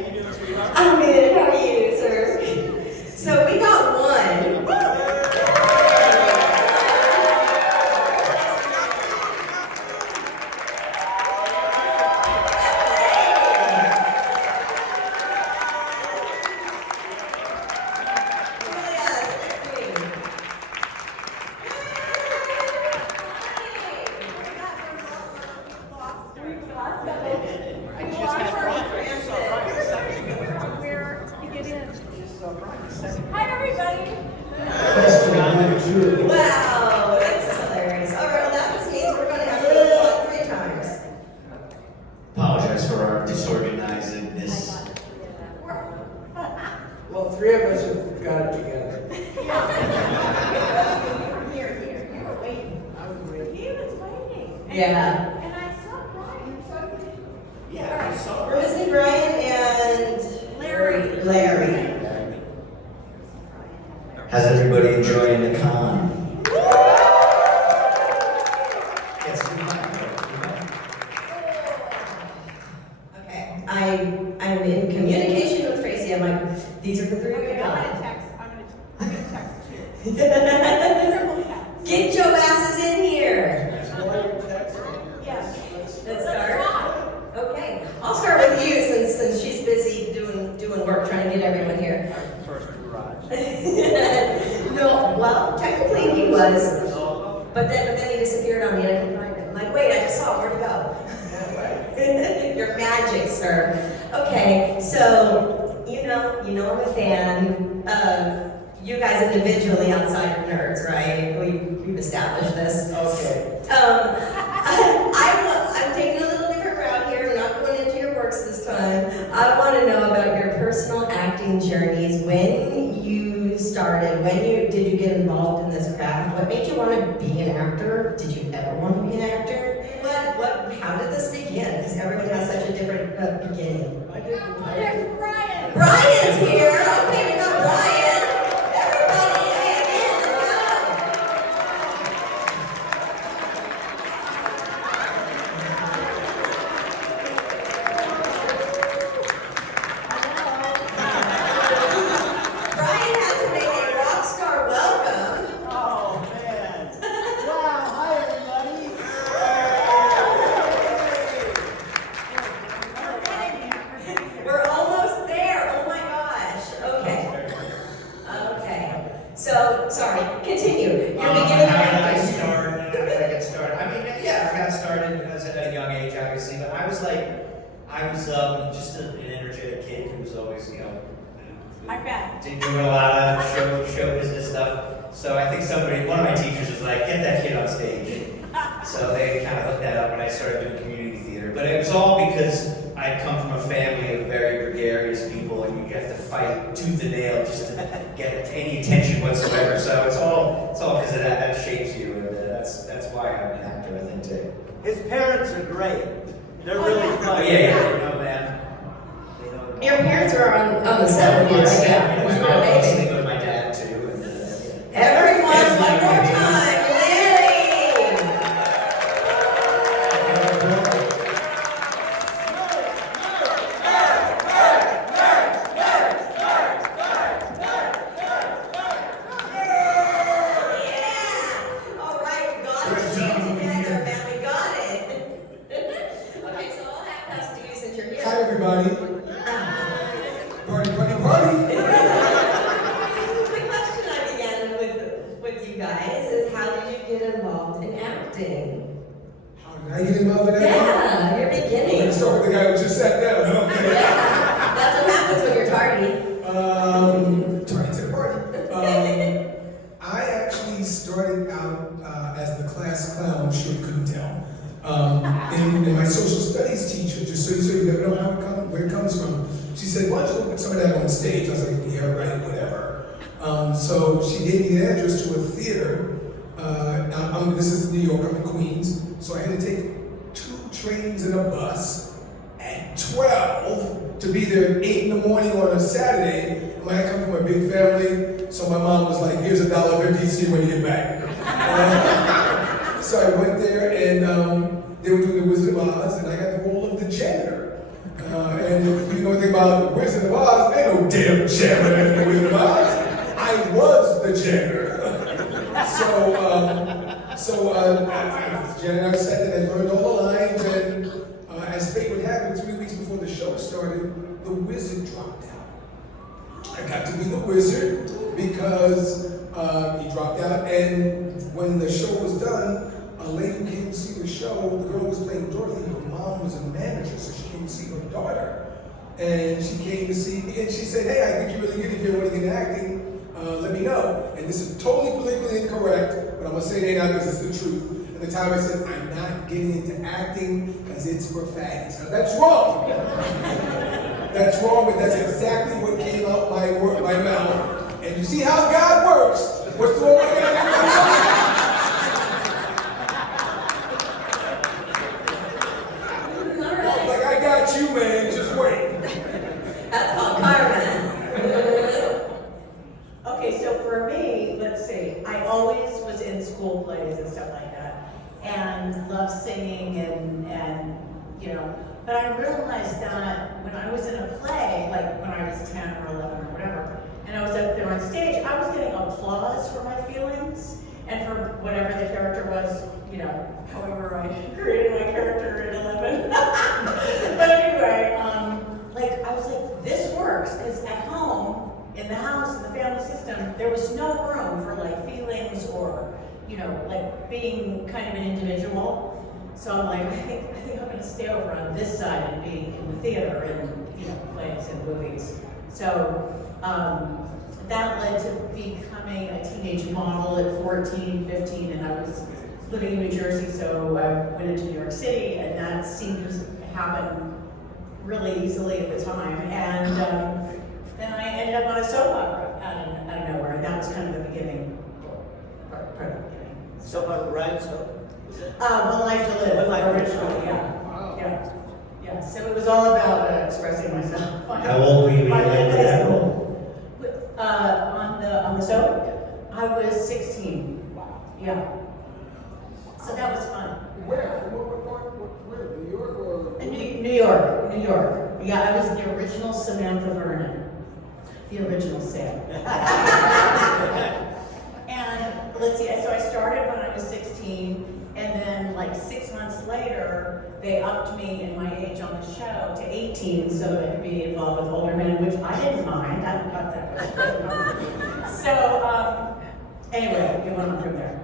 you doing, sweetheart? I'm good. How are you, sir? So we got one. Hi, everybody. Wow, that's hilarious. All right, well, that just means we're going to have to go on 3 times. Apologize for our disorganizedness. Well, 3 of us have got it together. Here. You were waiting. I was waiting. He was waiting. Yeah. And I saw Brian, so Yeah, I saw We're missing Brian and Larry. How's everybody enjoying the con? Yes, Okay, I'm in communication with Tracy. I'm like, these are the 3 we okay, got. I'm gonna text you. Triple text. Get your asses in here. Yes. Let's start. Okay, I'll start with you since she's busy doing work trying to get everyone here. First garage. No, well, technically he was, but then he disappeared on me and I couldn't find him. I'm like, wait, I just saw him. Where'd he go? Your magic, sir. Okay, so you know I'm a fan of you guys individually outside of nerds, right? We've established this. Okay. I'm taking a little different route here. I'm not going into your works this time. I want to know about your personal acting journeys. When you started, did you get involved in this craft? What made you want to be an actor? Did you ever want to be an actor? How did this begin? Because everyone has such a different beginning. There's Brian. Brian's here. Okay, we got Brian. Everybody, hey, let's Brian has to make a rock star welcome. Oh, man. Wow, hi, everybody. We're almost there. Oh my gosh. Okay. Okay. So, sorry. Continue. You're beginning How did I acting. start? How did I get started? I mean, yeah, I got started at a young age, obviously, but I was just an energetic kid who was always, I bet. didn't do a lot of show business stuff. So I think one of my teachers was like, get that kid on stage. So they kind of hooked that up when I started doing community theater. But it was all because I come from a family of very gregarious people, and you have to fight tooth and nail just to get any attention whatsoever. So it's all because of that. That shapes you, and that's why I'm an actor, I think, too. His parents are great. They're really Oh funny. yeah, you know that. They know Your parents were on the set with you, right? Yeah. I Okay. was sleeping with my dad too. And, Everyone, one more time. Larry! Yeah! All right, we got it. Together, man. We got it. Okay, so I'll have to do since you're here. Hi, everybody. Party, party, party. The question I began with you guys is how did you get involved in acting? How did I get involved in that? Yeah, your beginning. Let's start with the guy who just sat down. Okay. Yeah, that's what happens when you're tardy. Tardy to the party. I actually started out as the class clown. I'm sure you couldn't tell. And my social studies teacher, just so you never know where it comes from, she said, "Why don't you put some of that on stage?" I was like, "Yeah, right, whatever." So she gave me the address to a theater. This is New York. I'm in Queens, so I had to take 2 trains and a bus at 12 to be there 8 in the morning on a Saturday. I come from a big family, so my mom was like, "Here's $1.50, see when you get back." So I went there, and they were doing The Wizard of Oz, and I got the role of the janitor. And if you know anything about about Wizard of Oz, ain't no damn janitor in the Wizard of Oz. I was the janitor. Janitor sat there and learned all the lines, and as fate would have it, 3 weeks before the show started, the wizard dropped out. I got to be the wizard because he dropped out, and when the show was done, a lady came to see the show. The girl was playing Dorothy. Her mom was a manager, so she came to see her daughter. And she came to see me, and she said, "Hey, I think you're really good if you want to get into acting. Let me know." And this is totally politically incorrect, but I'm gonna say it now because it's the truth. At the time, I said, "I'm not getting into acting because it's for faggots." Now that's wrong. That's wrong, but that's exactly what came out my mouth. And you see how God works. What's wrong with that? Like, I got you, man. Just wait. That's called karma. Okay, so for me, let's see, I always was in school plays and stuff like that, and loved singing and you know, but I realized that when I was in a play, like when I was 10 or 11 or whatever, and I was up there on stage, I was getting applause for my feelings and for whatever the character was, you know, however I created my character at 11. But anyway, like I was like, this works, because at home, in the house, in the family system, there was no room for like feelings or, you know, like being kind of an individual. So I'm like, I think I'm going to stay over on this side and be in the theater and, you know, plays and movies. So that led to becoming a teenage model at 14, 15, and I was living in New Jersey, so I went into New York City, and that seemed to happen really easily at the time. And then I ended up on a soap opera out of nowhere, and that was kind of the beginning. Part of the beginning. So, right, so. One Life to Live. One Life to Live. Originally, yeah. So it was all about expressing myself. How old were you when you landed that role? On the soap, I was 16. Wow. Yeah. So that was fun. Where? Where? New York or? New York. Yeah, I was the original Samantha Vernon. The original Sam. And let's see, so I started when I was 16, and then like 6 months later, they upped me in my age on the show to 18 so that I could be involved with older men, which I didn't mind. I thought that was good. So, anyway, we went on from there.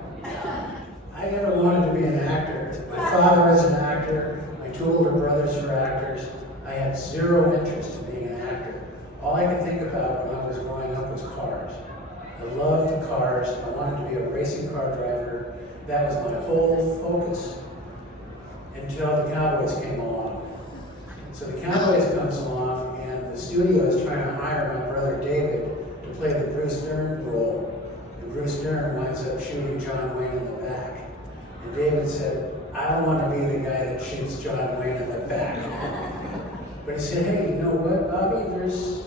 I never wanted to be an actor. My father is an actor. My 2 older brothers are actors. I had zero interest in being an actor. All I could think about when I was growing up was cars. I loved cars. I wanted to be a racing car driver. That was my whole focus until the Cowboys came along. So the Cowboys comes along, and the studio is trying to hire my brother David to play the Bruce Dern role. And Bruce Dern winds up shooting John Wayne in the back. And David said, "I don't want to be the guy that shoots John Wayne in the back." But he said, "Hey, you know what, Bobby? There's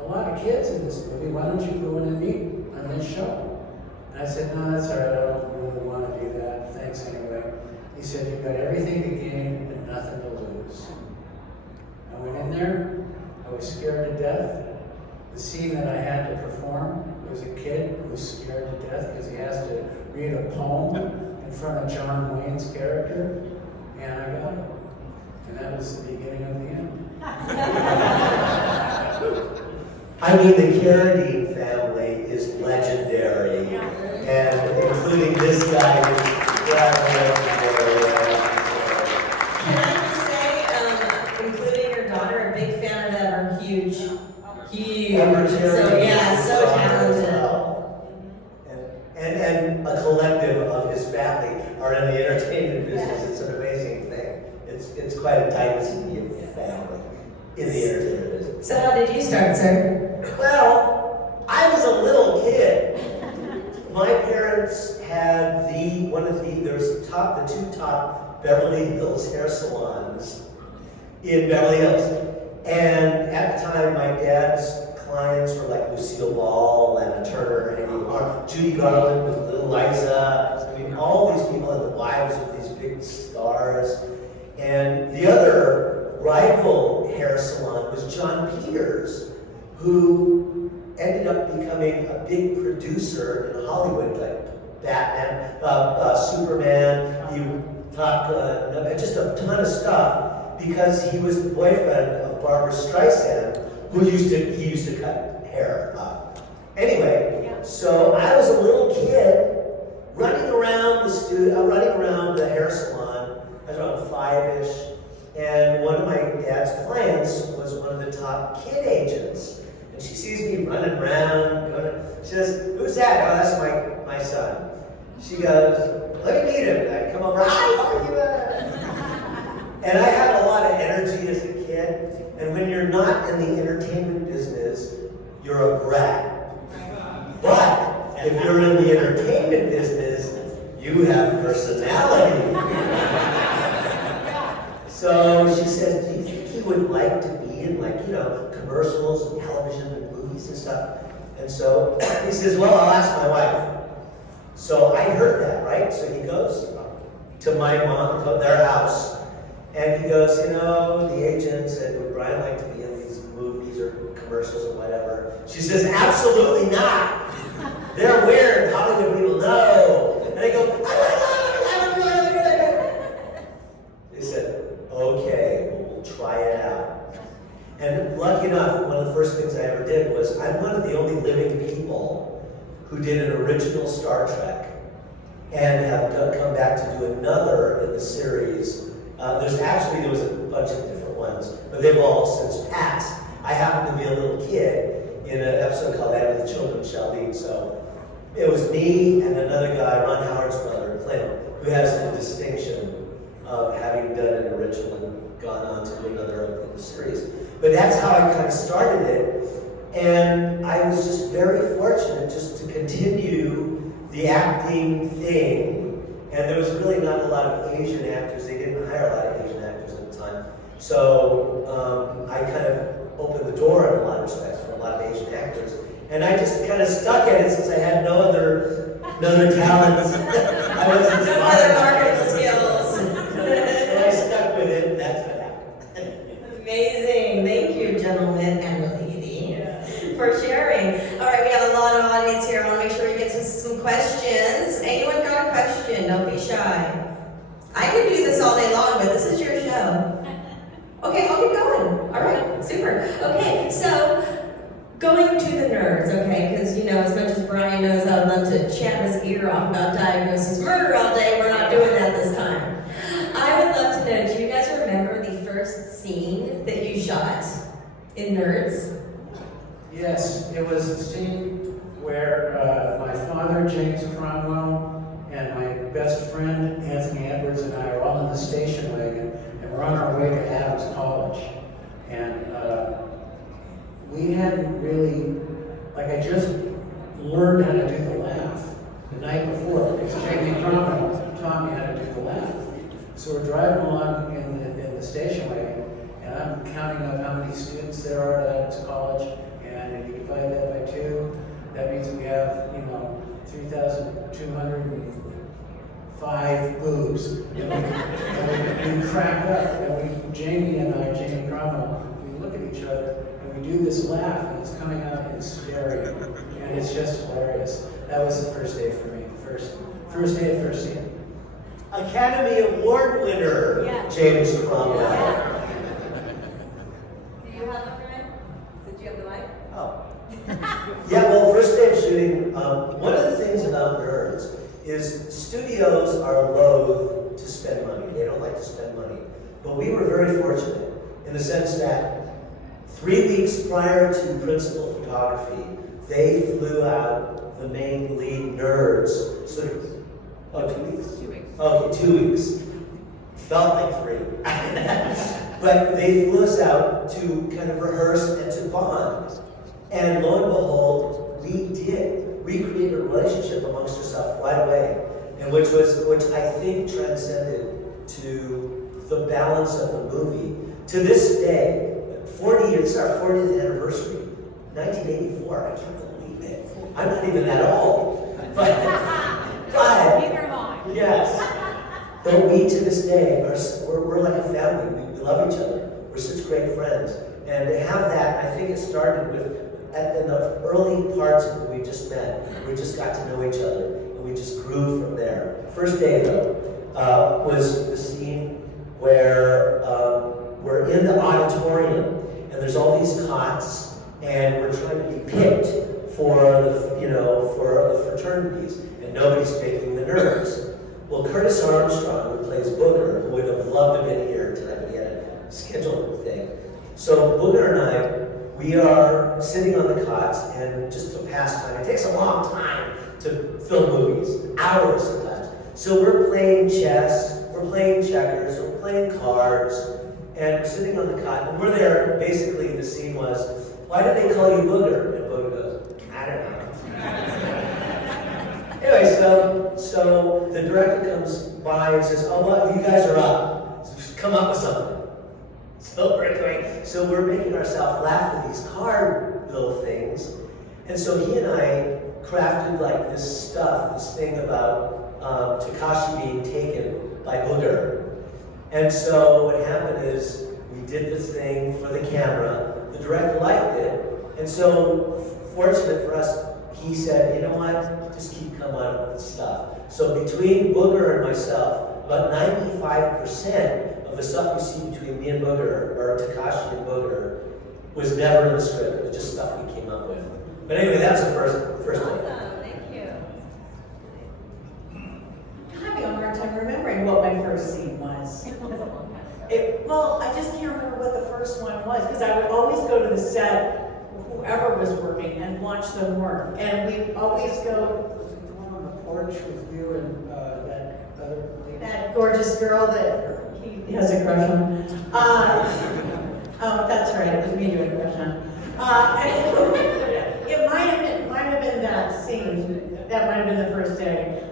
a lot of kids in this movie. Why don't you go in and meet on this show?" And I said, "No, that's all right. I don't really want to do that. Thanks anyway." He said, "You've got everything to gain and nothing to lose." I went in there. I was scared to death. The scene that I had to perform was a kid who was scared to death because he has to read a poem in front of John Wayne's character, and I got it. And that was the beginning of the end. I mean, the Carradine family is legendary, and including this guy is legendary. Can I just say, including your daughter, a big fan of them, are huge. So yeah, so talented. And a collective of his family are in the entertainment business. It's an amazing thing. It's quite a dynasty of family in the entertainment business. So how did you start, sir? Well, I was a little kid. My parents had the two top Beverly Hills hair salons in Beverly Hills. And at the time, my dad's clients were like Lucille Ball, Lana Turner, Judy Garland with Little Liza. I mean, all these people and the wives of these big stars. And the other rival hair salon was John Peters, who ended up becoming a big producer in Hollywood, like Batman, Superman, just a ton of stuff, because he was the boyfriend of Barbara Streisand, he used to cut hair up. Anyway, so I was a little kid running around the hair salon. I was around 5-ish, and one of my dad's clients was one of the top kid agents. And she sees me running around, she says, "Who's that?" "Oh, that's my son." She goes, "Let me meet him." And I come over, "Hi, how are you?" And I had a lot of energy as a kid, and when you're not in the entertainment business, you're a brat. But if you're in the entertainment business, you have personality. So she says, "Do you think he would like to be in, like, commercials and television and movies and stuff?" And so he says, "Well, I'll ask my wife." So I heard that, right? So he goes to my mom, their house, and he goes, "The agent said, would Brian like to be in these movies or commercials or whatever?" She says, "Absolutely not. They're weird. Hollywood people know." And I go, they said, "Okay, we'll try it out." And lucky enough, one of the first things I ever did was, I'm one of the only living people who did an original Star Trek and have come back to do another in the series. There was a bunch of different ones, but they've all since passed. I happened to be a little kid in an episode called "And the Children Shall Lead." So it was me and another guy, Ron Howard's brother, Clint, who has the distinction of having done an original and gone on to do another in the series. But that's how I kind of started it. And I was just very fortunate just to continue the acting thing. And there was really not a lot of Asian actors. They didn't hire a lot of Asian actors at the time. So I kind of opened the door in a lot of respects for a lot of Asian actors. And I just kind of stuck at it since I had no other talents. I wasn't No other marketable skills. So I stuck with it, and that's what happened. Amazing. Thank you, gentlemen and lady, for sharing. All right, we have a lot of audience here. I want to make sure we get to some questions. Anyone got a question? Don't be shy. I could do this all day long, but this is your show. Okay, I'll keep going. All right, super. Okay, so going to the nerds, okay, because, as much as Brian knows, I would love to chat his ear off about diagnosis murder all day. We're not doing that this time. I would love to know, do you guys remember the first scene that you shot in Nerds? Yes, it was a scene where my father, James Cromwell, and my best friend, Anthony Edwards, and I are all in the station wagon, and we're on our way to Adams College. And we hadn't really, I just learned how to do the laugh the night before, because Jamie Cromwell taught me how to do the laugh. So we're driving along in the station wagon, and I'm counting up how many students there are at Adams College, and if you divide that by 2, that means we have, 3,205 boobs. And we crack up, and Jamie Cromwell, we look at each other, and we do this laugh, and it's coming out in stereo, and it's just hilarious. That was the first day for me, first day of first scene. Academy Award winner, James Cromwell. Do you have a friend? Did you have the mic? Oh. Yeah, well, first day of shooting, one of the things about Nerds is studios are loath to spend money. They don't like to spend money. But we were very fortunate in the sense that 3 weeks prior to principal photography, they flew out the main lead nerds. So, 2 weeks? 2 weeks. Okay, 2 weeks. Felt like 3. But they flew us out to kind of rehearse and to bond. And lo and behold, we did. We created a relationship amongst ourselves right away, and which I think transcended to the balance of the movie. To this day, 40 years, our 40th anniversary, 1984. I can't believe it. I'm not even that old. But Neither am I. yes. But we, to this day, we're like a family. We love each other. We're We're such great friends. And to have that, I think it started with, in the early parts of when we just met, we just got to know each other, and we just grew from there. First day, though, was the scene where we're in the auditorium, and there's all these cots, and we're trying to be picked for the fraternities, and nobody's picking the nerds. Well, Curtis Armstrong, who plays Booger, who would have loved to have been here tonight, but he had a scheduled thing. So Booger and I, we are sitting on the cots, and just to pass time, it takes a long time to film movies, hours sometimes. So we're playing chess, we're playing checkers, we're playing cards, and we're sitting on the cot, and we're there. Basically, the scene was, why did they call you Booger? And Booger goes, I don't know. Anyway, so the director comes by and says, oh, well, you guys are up. Come up with something. So we're making ourselves laugh with these card little things. And so he and I crafted like this stuff, this thing about Takashi being taken by Booger. And so what happened is we did this thing for the camera. The director liked it. And so fortunate for us, he said, you know what, just keep coming up with stuff. So between Booger and myself, about 95% of the stuff you see between me and Booger, or Takashi and Booger, was never in the script. It was just stuff we came up with. But anyway, that was the first thing. Awesome, thank you. I'm having a hard time remembering what my first scene was. Well, I just can't remember what the first one was, because I would always go to the set, whoever was working, and watch them work. And we always go, Was it the one on the porch with you and that other lady? that gorgeous girl that he has a crush on. Oh, that's right, it was me doing a crush on. It might have been that scene. That might have been the first day.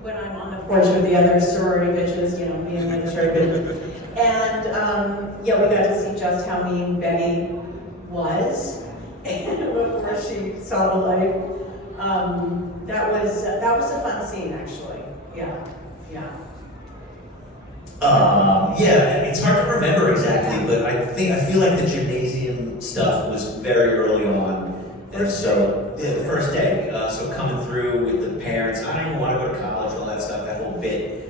When I'm on the porch with the other sorority bitches, me and the other sorority bitches. And yeah, we got to see just how mean Betty was, and before she saw the light. That was a fun scene, actually. Yeah. Yeah, it's hard to remember exactly, but I feel like the gymnasium stuff was very early on. And so, yeah, the first day, so coming through with the parents, I don't even want to go to college, all that stuff, that whole bit.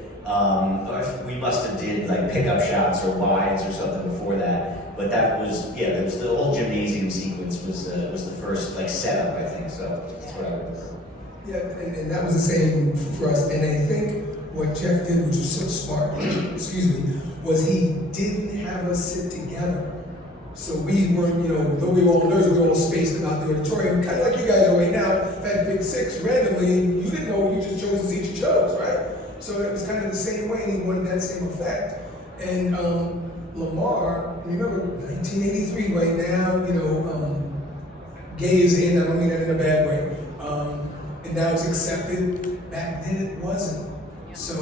We must have did like pickup shots or wides or something before that. But that was, there was the whole gymnasium sequence was the first like setup, I think. So that's what I remember. Yeah, and that was the same for us. And I think what Jeff did, which was so smart, was he didn't have us sit together. So we weren't, though we were all nerds, we were all spaced about the auditorium, kind of like you guys are right now. If I had to pick 6 randomly, you didn't know, you just chose the seat you chose, right? So it was kind of the same way, and he wanted that same effect. And Lamar, remember 1983 right now, gay is in, I don't mean that in a bad way. And now it's accepted. Back then it wasn't. So,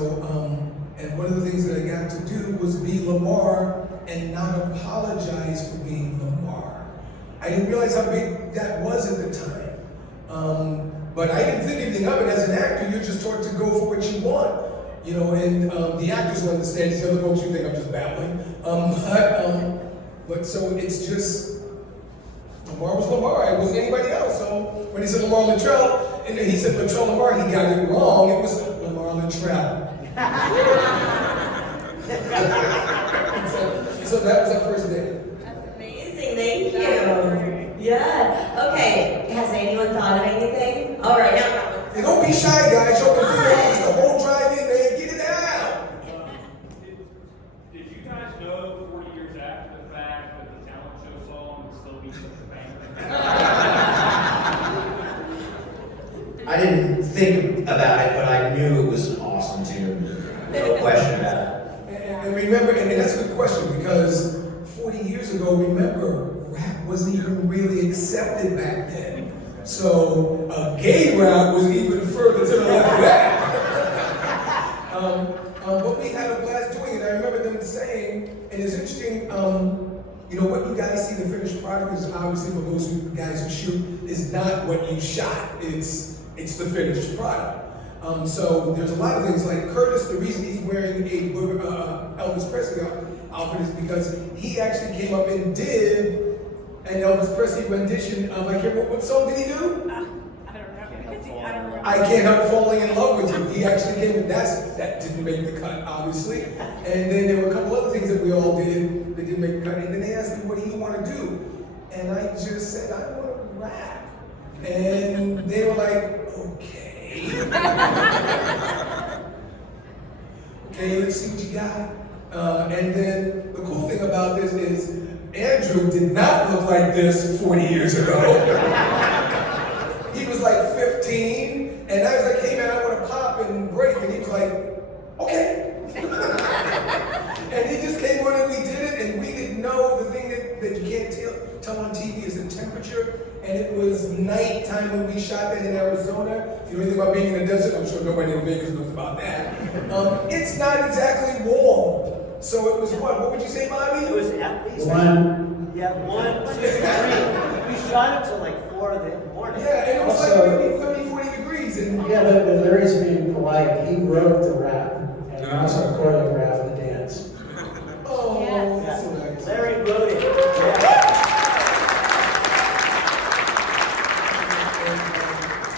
and one of the things that I got to do was be Lamar and not apologize for being Lamar. I didn't realize how big that was at the time. But I didn't think anything of it. As an actor, you're just taught to go for what you want. And the actors will understand. The other folks, you think I'm just babbling. But so it's just, Lamar was Lamar. It wasn't anybody else. So when he said Lamar Luttrell, and then he said Luttrell Lamar, he got it wrong. It was Lamar Luttrell. So that was our first day. That's amazing, thank you. Yeah, okay, has anyone thought of anything? All right, now. And don't be shy, guys. Show the whole drive-in, man. Get it out. Did you guys know 40 years after the fact that the talent show song would still be such a banger? I didn't think about it, but I knew it was an awesome tune. No question about it. And remember, and that's a good question, because 40 years ago, remember, rap wasn't even really accepted back then. So gay rap was even further to the left of that. But we had a blast doing it. I remember them saying, and it's interesting, what you guys see the finished product is obviously for those guys who shoot is not what you shot. It's the finished product. So there's a lot of things like Curtis. The reason he's wearing a Elvis Presley this because he actually came up and did an Elvis Presley rendition of, I can't remember, what song did he do? I don't remember. I Can't Help Falling in Love with You. He actually came and that didn't make the cut, obviously. And then there were a couple other things that we all did that didn't make the cut. And then they asked me, what do you want to do? And I just said, I want to rap. And they were like, okay. Okay, let's see what you got. And then the cool thing about this is Andrew did not look like this 40 years ago. He was like 15, and I was like, hey man, I want to pop and break. And he was like, okay. And he just came on and we did it, and we didn't know the thing that you can't tell on TV is the temperature. And it was nighttime when we shot that in Arizona. If you know anything about being in the desert, I'm sure nobody in Vegas knows about that. It's not exactly warm. So it was what? What would you say, Bobby? It was at least 1. Yeah, 1, 2, 3. We shot it till like 4 in the morning. Yeah, and it was Also- like maybe 30, 40 degrees. And Yeah, but Larry's being polite. He wrote the rap and he also choreographed the dance. oh, Yes. that's so nice. Larry wrote it. Yeah.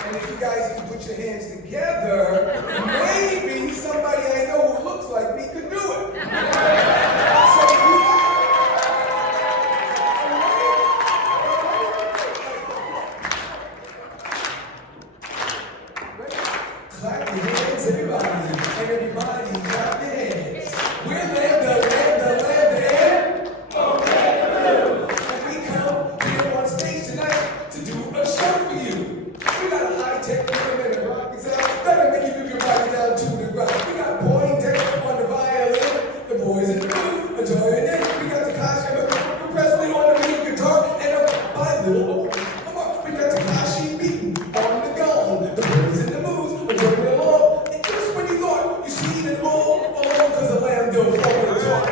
And if you guys can put your hands together, maybe somebody I know who looks like me could do it. So clap your hands, everybody. And everybody, clap your hands. We're Lambda, and we come here on stage tonight to do a show for you. We got a high-tech rhythm and a rock sound that'll make you move your body down to the ground. We got Poindexter on the violin, the boys in the booth, a joining. We got Takashi Presley on the lead guitar, and a little. Come on, we got Takashi beating on the gong. The boys in the moves, we're joining along. And just when you thought you seen it all along, because the lamb don't fall in the talk.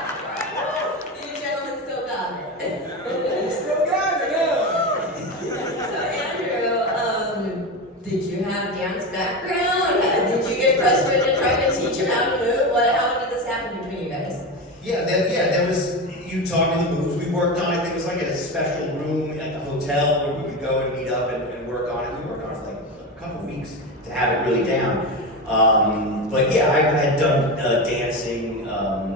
You gentlemen still got it. Still got it, yeah. So Andrew, did you have dance background? Did you get frustrated trying to teach him how to move? How did this happen between you guys? That was, you taught me the moves. We worked on it. It was like a special room at the hotel where we would go and meet up and work on it. We worked on it for like a couple of weeks to have it really down. But yeah, I had done dancing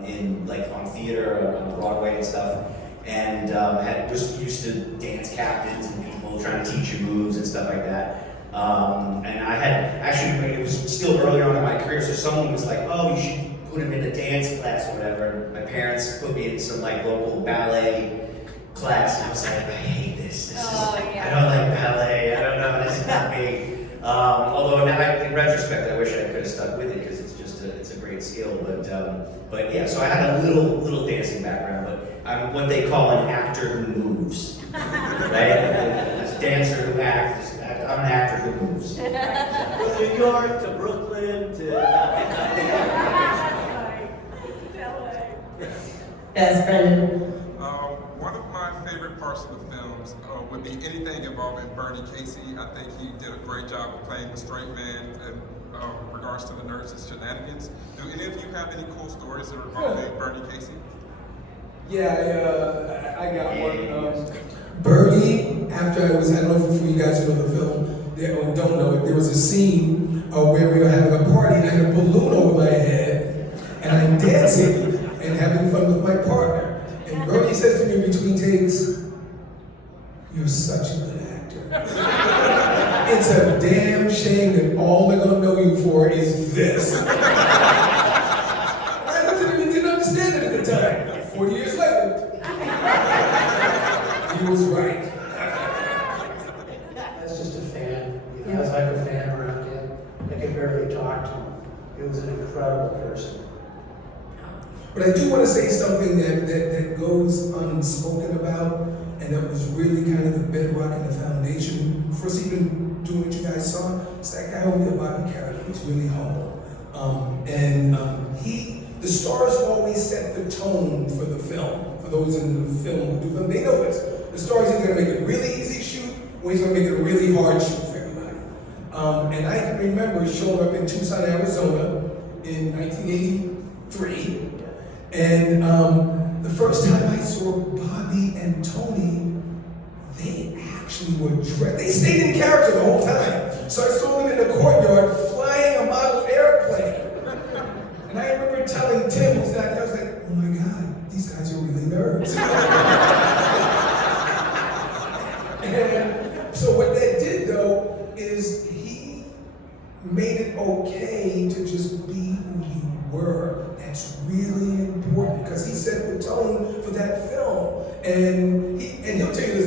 in like on theater on Broadway and stuff, and had just used to dance captains and people trying to teach you moves and stuff like that. And I had actually, it was still early on in my career, so someone was like, "Oh, you should put him in a dance class or whatever." And my parents put me in some like local ballet class, and I was like, "I hate this. I don't like ballet. I don't know. This is not me." Although now, in retrospect, I wish I could have stuck with it because it's a great skill. But yeah, so I had a little dancing background, but I'm what they call an actor who moves, right? This dancer who acts. I'm an actor who moves. From New York to Brooklyn to. Yes, Brendan. One of my favorite parts of the films would be anything involving Bernie Casey. I think he did a great job of playing the straight man in regards to the nurse's shenanigans. Do any of you have any cool stories that involve Bernie Casey? Yeah, I got one. Bernie, after I don't know if you guys know the film, or don't know it, there was a scene where we were having a party and I had a balloon over my head and I'm dancing and having fun with my partner. And Bernie says to me in between takes, "You're such a good actor." It's a damn shame that all they're gonna know you for is this. I looked at him and didn't understand it at the time. 40 years later, he was right. That's just a fan. He has like a fan around him. I could barely talk to him. He was an incredible person. But I do want to say something that goes unspoken about, and that was really kind of the bedrock and the foundation for us even doing what you guys saw. It's that guy over there, Bobby Carradine. He's really humble. The stars always set the tone for the film. For those in the film who do film, they know this. The stars are going to make it a really easy shoot, or he's going to make it a really hard shoot for everybody. And I can remember showing up in Tucson, Arizona in 1983. And the first time I saw Bobby and Tony, they actually were dressed. They stayed in character the whole time. So I saw them in the courtyard flying a model airplane. And I remember telling Tim, who's not there, I was like, oh my God, these guys are really nerds. And so what that did though, is he made it okay to just be who you were. That's really important because he set the tone for that film. And he'll tell you this,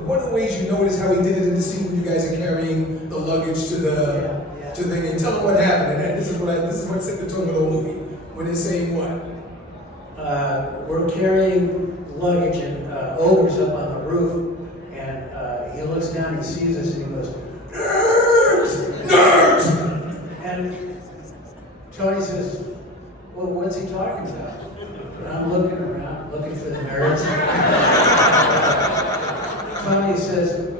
one of the ways you notice how he did it in the scene when you guys are carrying the luggage to the thing, and tell them what happened. And this is what set the tone of the movie. When they're saying what? We're carrying luggage and Ogre's up on the roof, and he looks down, he sees us, and he goes, "Nerds! Nerds!" And Tony says, well, what's he talking about? And I'm looking around, looking for the nerds. Tony says,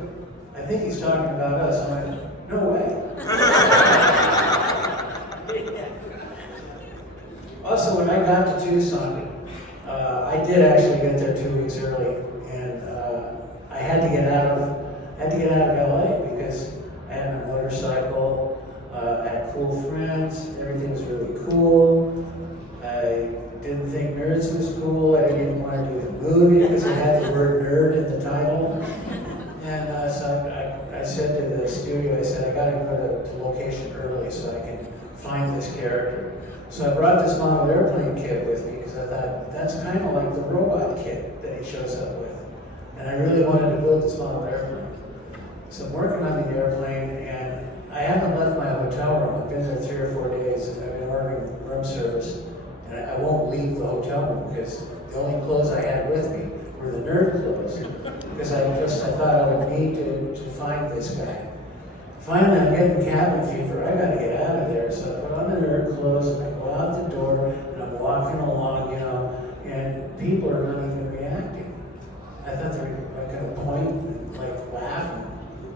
I think he's talking about us. I'm like, no way. Also, when I got to Tucson, I did actually get there 2 weeks early, and I had to get out of LA because I had a motorcycle, I had cool friends, everything was really cool. I didn't think Nerds was cool. I didn't want to do the movie because it had the word nerd in the title. And so I said to the studio, I said, I got to go to location early so I can find this character. So I brought this model airplane kit with me because I thought that's kind of like the robot kit that he shows up with. And I really wanted to build this model airplane. So I'm working on the airplane, and I haven't left my hotel room. I've been there 3 or 4 days, and I've been ordering room service. And I won't leave the hotel room because the only clothes I had with me were the nerd clothes. Because I thought I would need to find this guy. Finally, I'm getting cabin fever. I gotta get out of there. So I put on the nerd clothes, and I go out the door, and I'm walking along, and people are not even reacting. I thought they were gonna point and laugh, and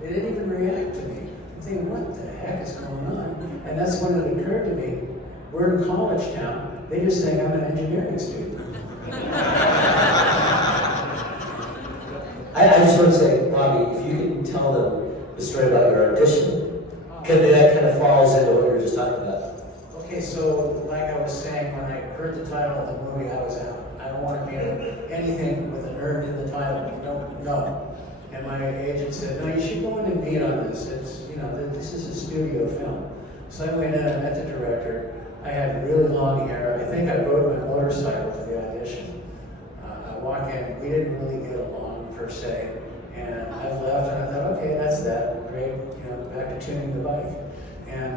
they didn't even react to me. I'm thinking, what the heck is going on? And that's when it occurred to me, we're in a college town. They just think I'm an engineering student. I just want to say, Bobby, if you can tell them the story about your audition, because that kind of falls into what we were just talking about. Okay, so like I was saying, when I heard the title of the movie, I was out. I don't want to be in anything with a nerd in the title. No. And my agent said, no, you should go in and meet on this. It's, this is a studio film. So I went in and met the director. I had really long hair. I think I rode my motorcycle to the audition. I walk in, we didn't really get along per se. And I left and I thought, okay, that's that. Great, back to tuning the bike. And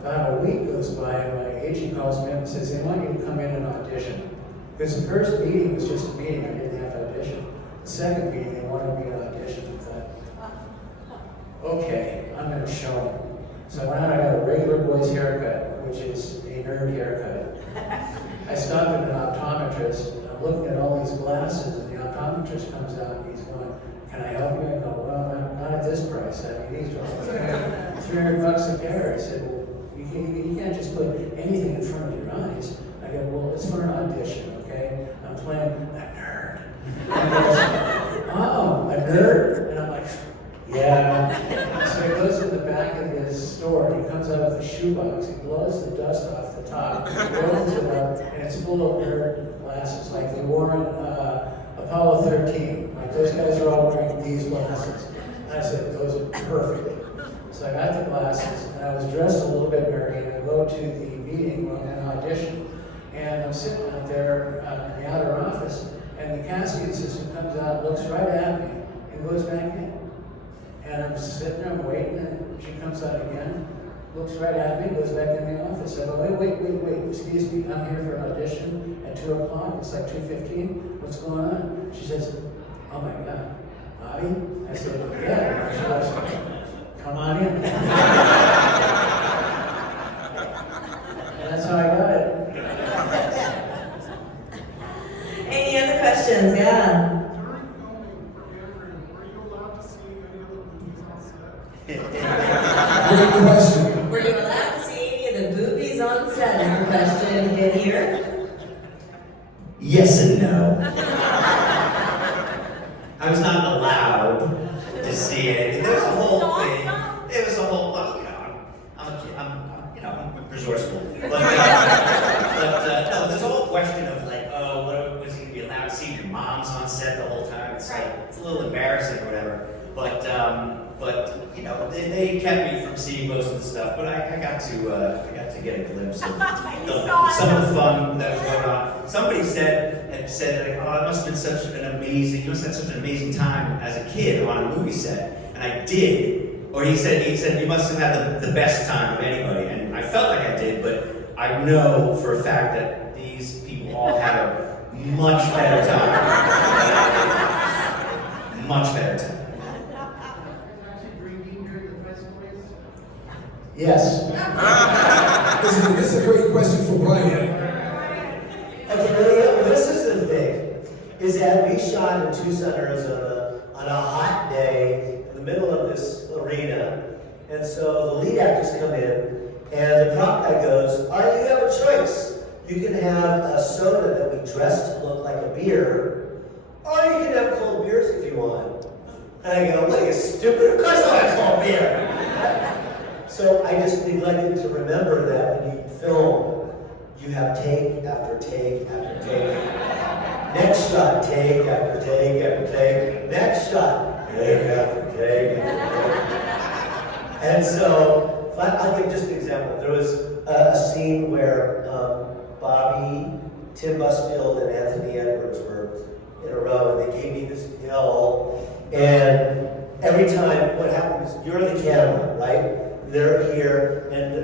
about a week goes by and my agent calls me up and says, they want you to come in and audition. Because the first meeting was just a meeting, I didn't have to audition. The second meeting, they wanted me to audition. I thought, okay, I'm going to show them. So I went out, I got a regular boy's haircut, which is a nerd haircut. I stopped at an optometrist, and I'm looking at all these glasses, and the optometrist comes out and he's going, can I help you? I go, well, not at this price. I mean, these are $300 a pair. I said, well, you can't just put anything in front of your eyes. I go, well, it's for an audition, okay? I'm playing a nerd. And he goes, oh, a nerd? And I'm like, yeah. So he goes to the back of his store, and he comes out with a shoebox. He blows the dust off the top, he opens it up, and it's full of nerd glasses, like they wore in Apollo 13. Like those guys are all wearing these glasses. And I said, those are perfect. So I got the glasses, and I was dressed a little bit nerdy, and I go to the meeting room and audition. And I'm sitting out there in the outer office, and the casting assistant comes out, looks right at me, and goes back in. And I'm sitting there, I'm waiting, and she comes out again. looks right at me, goes back in the office. I go, wait, excuse me, I'm here for an audition at 2 o'clock. It's like 2:15. What's going on? She says, oh my God, Bobby? I said, yeah. She goes, come on in. And that's how I got it. Any other questions? Yeah. During filming for Andrew, were you allowed to see any of the movies on set? Great question. Were you allowed to see any of the boobies on set? Is the question in here? Yes and no. I was not allowed to see it. There was a whole thing. There was a whole, well, you know, I'm a kid. I'm resourceful. But no, there's a whole question of like, oh, what was he gonna be allowed to see your mom's on set the whole time? It's like, it's a little embarrassing or whatever. But you know, they kept me from seeing most of the stuff. But I got to get a glimpse of some of the fun that was going on. Somebody said like, oh, it must have been such an amazing, you must have had such an amazing time as a kid on a movie set, and I did. Or he said you must have had the best time of anybody, and I felt like I did, but I know for a fact that these people all had a much better time. Much better time. Yes. This is a great question for Brian. Okay, this is the thing, is that we shot in Tucson, Arizona on a hot day in the middle of this arena. And so the lead actors come in, and the prop guy goes, all right, you have a choice. You can have a soda that we dress to look like a beer, or you can have cold beers if you want. And I go, what are you, stupid? Of course I want cold beer. So I just neglected to remember that when you film, you have take after take after take. Next shot, take after take after take. Next shot, take after take after take. And so, I'll give just an example. There was a scene where Bobby, Tim Busfield, and Anthony Edwards were in a row, and they gave me this hill. And every time, what happens, you're the camera, right? They're here, and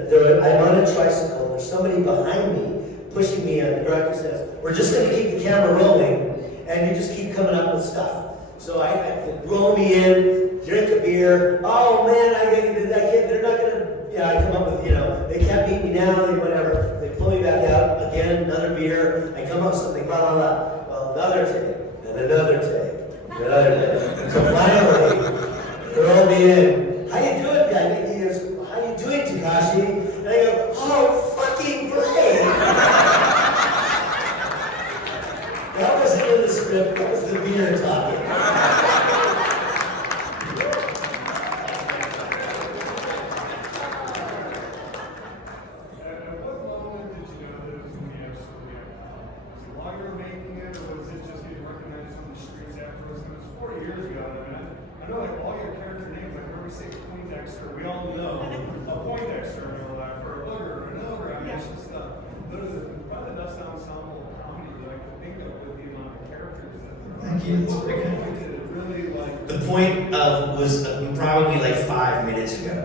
I'm on a tricycle, and there's somebody behind me pushing me, and the director says, we're just going to keep the camera rolling, and you just keep coming up with stuff. So I roll me in, drink a beer, oh man, I can't, they're not going to, I come up with, they can't beat me now, whatever. They pull me back out, again, another beer, I come up with something, blah, blah, blah. Well, another take, and another take, and another take. So finally, they roll me in. How you doing, guy? He goes, how you doing, Takashi? And I go, oh, fucking great! That wasn't in the script, that was the beer talking. At what moment did you know that it was going to be absolutely iconic? Was it while you were making it, or was it just getting recognized on the streets afterwards? Because it was 40 years ago, I know like all your character names, like whenever we say Poindexter, we all know a Poindexter in real life, or a booger, or an ogre, I mean, it's just those are probably the best ensemble comedy that I can think of with the amount of characters that there are. Thank you. What point did it really like? The point was probably like 5 minutes ago.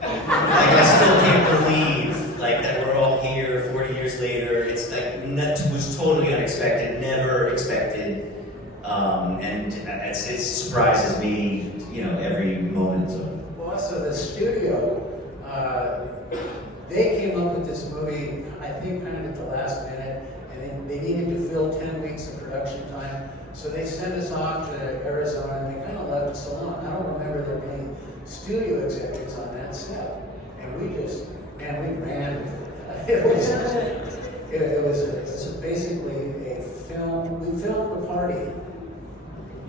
Like I still can't believe like that we're all here 40 years later. It's like that was totally unexpected, never expected, and it surprises me, every moment. So. Well, also the studio, they came up with this movie, I think, kind of at the last minute, and they needed to fill 10 weeks of production time. So they sent us off to Arizona, and they kind of left us alone. I don't remember there being studio executives on that set. And we ran with it. It was basically a film. We filmed a party.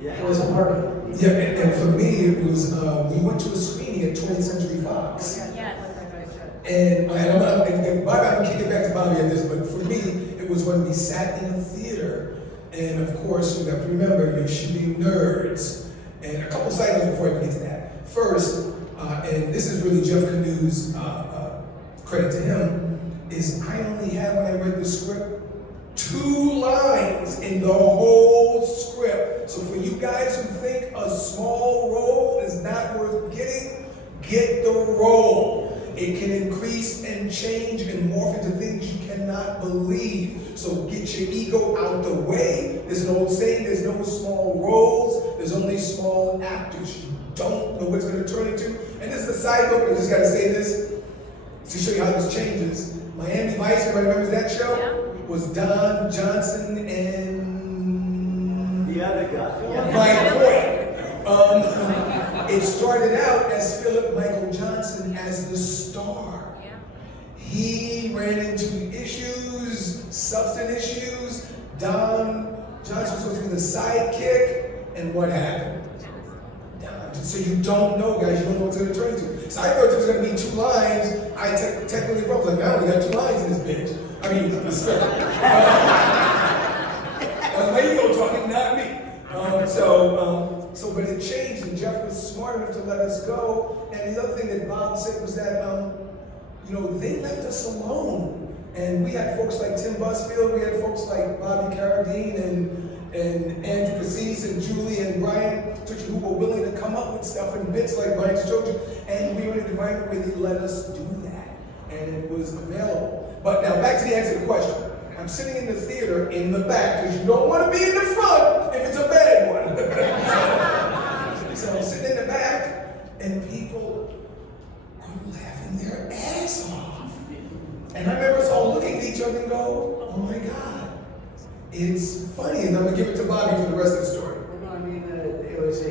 Yeah. It was a party. Yeah, and for me, it was, we went to a screening at 20th Century Fox. And Bobby, I'm going to kick it back to Bobby at this, but for me, it was when we sat in a theater, and of course, you have to remember, you're shooting nerds. And a couple side notes before I get to that. First, and this is really Jeff Canoe's credit to him, is I only had, when I read the script, 2 lines in the whole script. So for you guys who think a small role is not worth getting, get the role. It can increase and change and morph into things you cannot believe. So get your ego out the way. There's an old saying, there's no small roles, there's only small actors. You don't know what it's going to turn into. And this is a side note, I just got to say this to show you how this changes. Miami Vice, everybody remembers that show? Yeah. Was Don Johnson and The other guy. Brian Coy. It started out as Philip Michael Johnson as the star. He ran into issues, substance issues. Don Johnson was supposed to be the sidekick, and what happened? So you don't know, guys. You don't know what it's going to turn into. So I thought there was going to be 2 lines. I technically wrote like, I only got 2 lines in this bitch. I mean, this film. Lady talking, not me. But it changed, and Jeff was smart enough to let us go. And the other thing that Bob said was that, they left us alone. And we had folks like Tim Busfield, we had folks like Bobby Carradine and Andrew Cassese and Julie and Brian Tochi, who were willing to come up with stuff and bits like Brian Tochi. And we were in an environment where they let us do that. And it was available. But now back to the answer to the question. I'm sitting in the theater in the back, because you don't want to be in the front if it's a bad one. So I'm sitting in the back, and people are laughing their ass off. And I remember us all looking at each other and go, oh my God, it's funny. And I'm going to give it to Bobby for the rest of the story. No, I mean, it was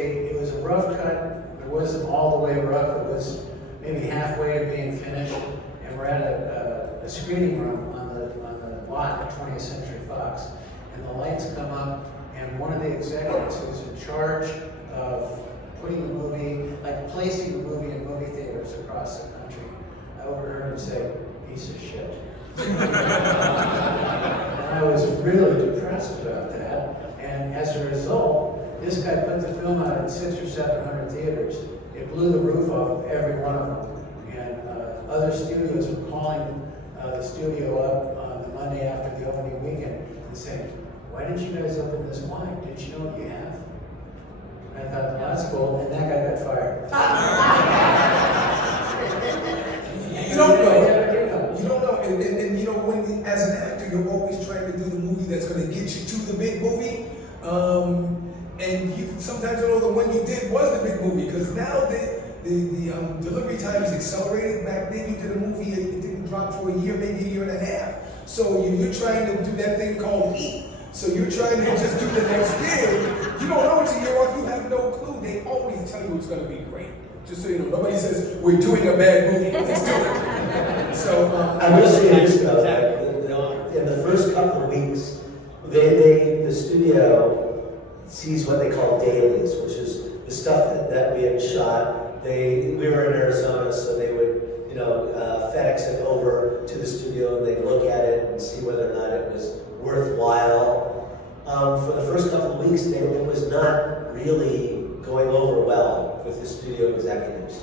a rough cut. It wasn't all the way rough. It was maybe halfway to being finished. And we're at a screening room on the lot at 20th Century Fox. And the lights come up, and one of the executives who's in charge of putting the movie, like placing the movie in movie theaters across the country, I overheard him say, "Piece of shit." And I was really depressed about that. And as a result, this guy put the film out in 600 or 700 theaters. It blew the roof off of every one of them. And other studios were calling the studio up on the Monday after the opening weekend and saying, "Why didn't you guys open this wide? Didn't you know what you have?" And I thought, well, that's cool. And that guy got fired. You don't know. You don't know. And when as an actor, you're always trying to do the movie that's going to get you to the big movie. And you sometimes don't know the one you did was the big movie, because now the delivery time is accelerated. Back then, you did a movie, it didn't drop for a year, maybe a year and a half. So you're trying to do that thing called eat. So you're trying to just do the next gig. You don't know it's a year off. You have no clue. They always tell you it's going to be great. Just so you know, nobody says we're doing a bad movie. Let's do it. So I will say this though, that, in the first couple of weeks, the studio sees what they call dailies, which is the stuff that we had shot. We were in Arizona, so they would, FedEx it over to the studio, and they'd look at it and see whether or not it was worthwhile. For the first couple of weeks, it was not really going over well with the studio executives.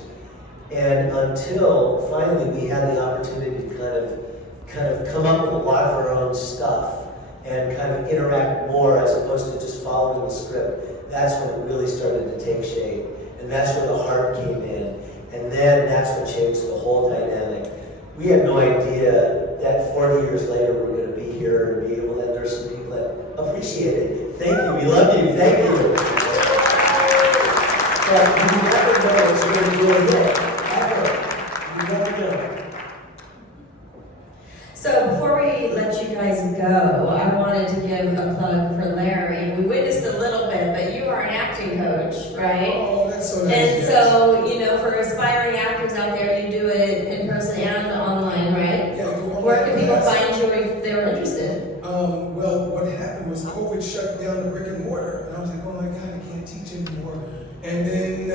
And until finally we had the opportunity to kind of come up with a lot of our own stuff and kind of interact more as opposed to just following the script, that's when it really started to take shape. And that's where the heart came in. And then that's what changed the whole dynamic. We had no idea that 40 years later we're going to be here and be able to, and there's some people that appreciate it. Thank you, we love you, thank you. But you never know what's going to do it yet, ever. You never know. So before we let you guys go, I wanted to give a plug for Larry. We witnessed a little bit, but you are an acting coach, right? Oh, that's so nice. And so, for aspiring actors out there, you do it in person and online, right? Yeah, I do online. Where can people find you if they're interested? Well, what happened was COVID shut down the brick and mortar. And I was like, oh my God, I can't teach anymore. And then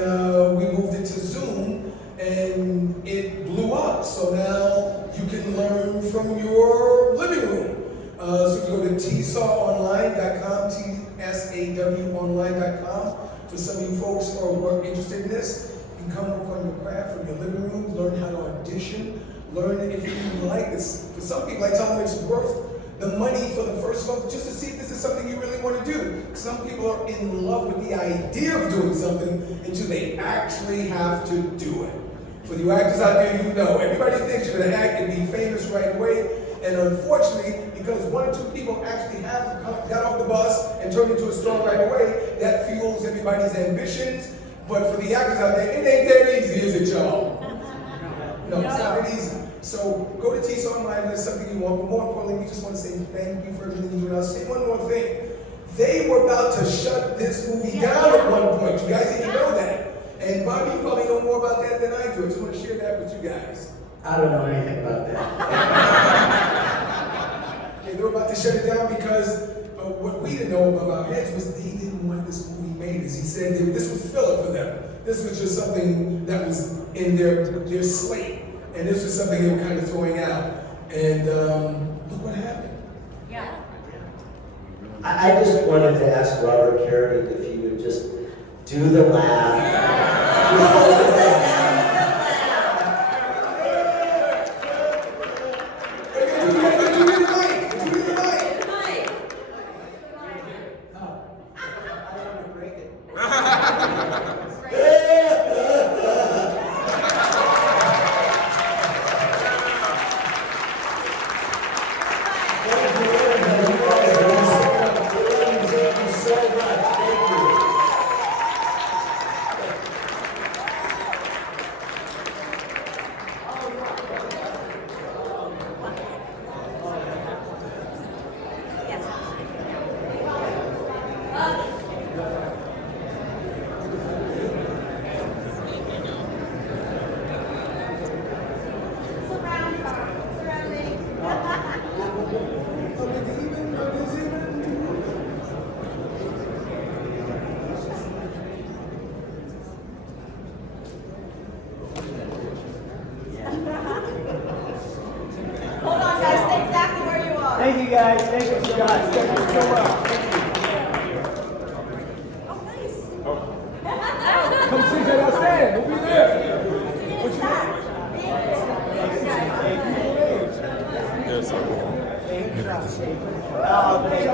we moved it to Zoom, and it blew up. So now you can learn from your living room. So you go to tsawonline.com, tsawonline.com. For some of you folks who are interested in this, you can come work on your craft from your living room, learn how to audition, learn if you even like this. For some people, I tell them it's worth the money for the first month just to see if this is something you really want to do. Some people are in love with the idea of doing something until they actually have to do it. For you actors out there, you know, everybody thinks you're gonna act and be famous right away. And unfortunately, because one or two people actually got off the bus and turned into a star right away, that fuels everybody's ambitions. But for the actors out there, it ain't that easy, is it, y'all? No, it's not that easy. So go to TSON Live, there's something you want. But more importantly, we just want to say thank you for everything you do. I'll say one more thing. They were about to shut this movie down at one point. You guys didn't know that. And Bobby, you probably know more about that than I do. I just want to share that with you guys. I don't know anything about that. Okay, they were about to shut it down because what we didn't know above our heads was they didn't want this movie made. As he said, this was filler for them. This was just something that was in their slate. And this was something they were kind of throwing out. And look what happened. Yeah. I just wanted to ask Robert Carradine if he would just do the laugh. Hold on, guys. Stay exactly where you are. Thank you guys. Thank you so much. Thank you so much. Oh, nice. Come see us downstairs. We'll be there. What's your name? Yes, I will. Oh, thank you.